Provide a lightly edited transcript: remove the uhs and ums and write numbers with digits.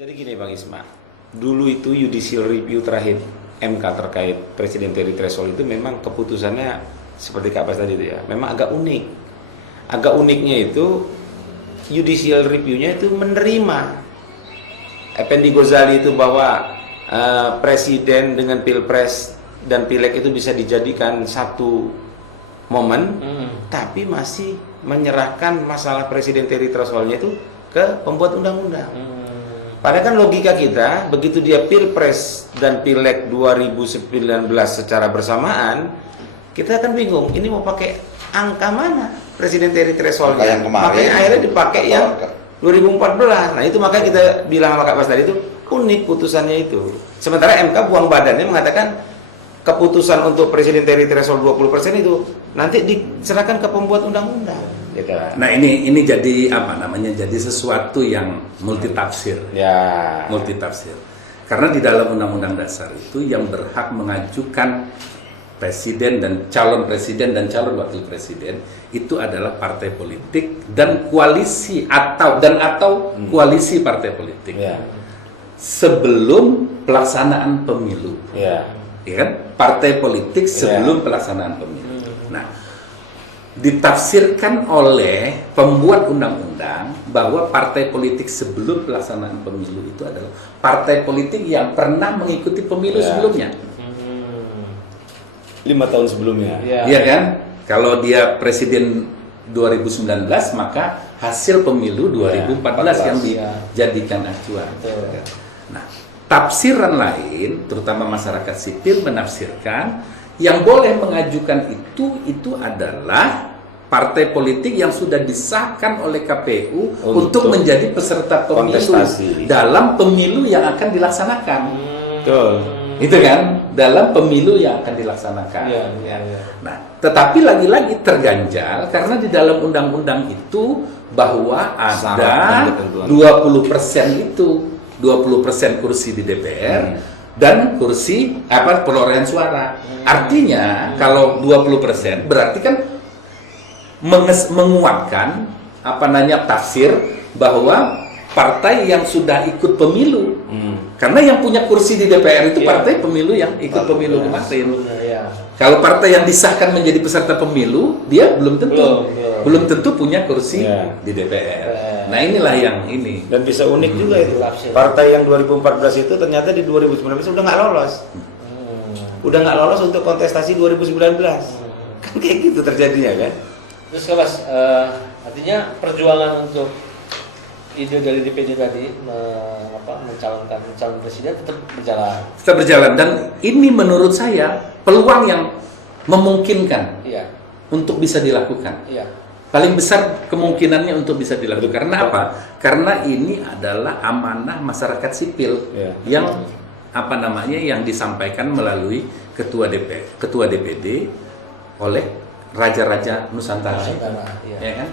Jadi gini Bang Isma, dulu itu judicial review terakhir MK terkait presidential threshold itu memang keputusannya seperti Kak Bas tadi itu ya, memang agak unik. Agak uniknya itu judicial review-nya itu menerima Effendi Ghazali itu bahwa presiden dengan pilpres dan pileg itu bisa dijadikan satu momen, tapi masih menyerahkan masalah presidential threshold-nya itu ke pembuat undang-undang. Padahal kan logika kita, begitu dia pilpres dan pileg 2019 secara bersamaan, kita akan bingung, ini mau pakai angka mana presidential threshold-nya? Makanya akhirnya dipakai yang 2014. Nah itu makanya kita bilang sama Kak Bas tadi itu unik putusannya itu. Sementara MK buang badannya mengatakan keputusan untuk presidential threshold 20% itu nanti diserahkan ke pembuat undang-undang. Gitu. Nah ini jadi apa namanya? Jadi sesuatu yang multitafsir. Ya. Multitafsir. Karena di dalam Undang-Undang Dasar itu yang berhak mengajukan presiden dan calon wakil presiden itu adalah partai politik dan koalisi atau koalisi partai politik. Ya. Sebelum pelaksanaan pemilu. Ya. Ya kan? Partai politik sebelum pelaksanaan pemilu. Nah, ditafsirkan oleh pembuat undang-undang bahwa partai politik sebelum pelaksanaan pemilu itu adalah partai politik yang pernah mengikuti pemilu sebelumnya. 5 tahun sebelumnya. Iya kan? Kalau dia presiden 2019 maka hasil pemilu 2014 yang dijadikan acuan. Nah, tafsiran lain terutama masyarakat sipil menafsirkan yang boleh mengajukan itu adalah partai politik yang sudah disahkan oleh KPU untuk menjadi peserta pemilu dalam pemilu yang akan dilaksanakan. Betul. Itu kan dalam pemilu yang akan dilaksanakan. Nah, tetapi lagi-lagi terganjal karena di dalam undang-undang itu bahwa ada 20% itu 20% kursi di DPR dan kursi perolehan suara. Artinya kalau 20% berarti kan menguatkan tafsir bahwa partai yang sudah ikut pemilu. Karena yang punya kursi di DPR itu partai pemilu yang ikut pemilu kemarin. Kalau partai yang disahkan menjadi peserta pemilu, dia belum tentu punya kursi di DPR. Nah, inilah yang ini. Dan bisa unik juga itu. Partai yang 2014 itu ternyata di 2019 udah nggak lolos. Udah nggak lolos untuk kontestasi 2019. Kan kayak gitu terjadinya kan. Terus Kak Bas, artinya perjuangan untuk ide dari DPD tadi mencalonkan calon presiden tetap berjalan. Dan ini menurut saya peluang yang memungkinkan untuk bisa dilakukan. Paling besar kemungkinannya untuk bisa dilakukan. Karena apa? Karena ini adalah amanah masyarakat sipil yang yang disampaikan melalui ketua DPD oleh raja-raja Nusantara. Ya kan?